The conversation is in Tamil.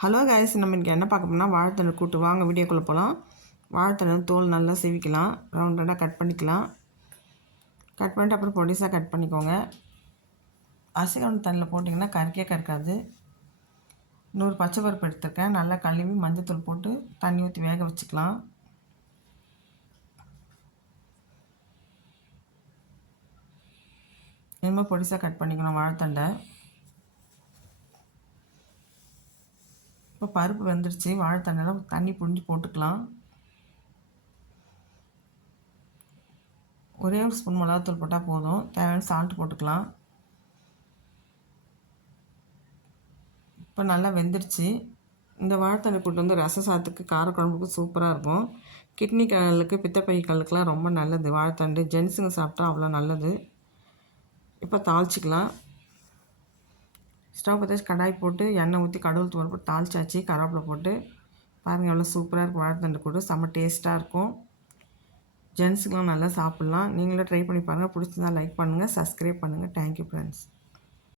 ஹலோ கைஸ், நம்ம இன்றைக்கி என்ன பார்க்க போனால் வாழைத்தண்டு கூட்டு. வாங்க வீடியோக்குள்ளே போகலாம். வாழைத்தண்டு தோல் நல்லா சீவிக்கலாம், ரவுண்ட் ரவுண்டாக கட் பண்ணிக்கலாம். கட் பண்ணிட்டு அப்புறம் பொடிசாக கட் பண்ணிக்கோங்க. அரிசிக்கழுவு தண்ணியில் போட்டிங்கன்னா கறிக்கே கறக்காது. 100 பச்சை பருப்பு எடுத்துருக்கேன், நல்லா கழுவி மஞ்சத்தூள் போட்டு தண்ணி ஊற்றி வேக வச்சுக்கலாம். இனிமேல் பொடிசாக கட் பண்ணிக்கணும் வாழைத்தண்டை. இப்போ பருப்பு வெந்துடுச்சு, வாழைத்தண்டெல்லாம் தண்ணி புழிஞ்சு போட்டுக்கலாம். ஒரே ஒரு ஸ்பூன் மிளகாத்தூள் போட்டால் போதும். தேவையான சால்ட் போட்டுக்கலாம். இப்போ நல்லா வெந்துடுச்சு. இந்த வாழைத்தண்டு கூட்டு வந்து ரச சாதத்துக்கு, காரக்குழம்புக்கு சூப்பராக இருக்கும். கிட்னி கல்லுக்கு, பித்தப்பை கல்லுக்கெலாம் ரொம்ப நல்லது வாழைத்தண்டு. ஜென்ஸுங்க சாப்பிட்டா அவ்வளோ நல்லது. இப்போ தாளிச்சிக்கலாம். ஸ்டவ் பற்ற வச்சு கடாய் போட்டு எண்ணெய் ஊற்றி கடுகு தூள் போட்டு தாளிச்சாச்சு. கருவேப்பிலை போட்டு பாருங்கள், எவ்வளோ சூப்பராக இருக்கும் வாழைத்தண்டு கூட்டு. செம்ம டேஸ்ட்டாக இருக்கும். ஜென்ஸுக்கெலாம் நல்லா சாப்பிட்லாம். நீங்களும் ட்ரை பண்ணி பாருங்கள். பிடிச்சிருந்தா லைக் பண்ணுங்கள், சப்ஸ்கிரைப் பண்ணுங்கள். Thank you friends.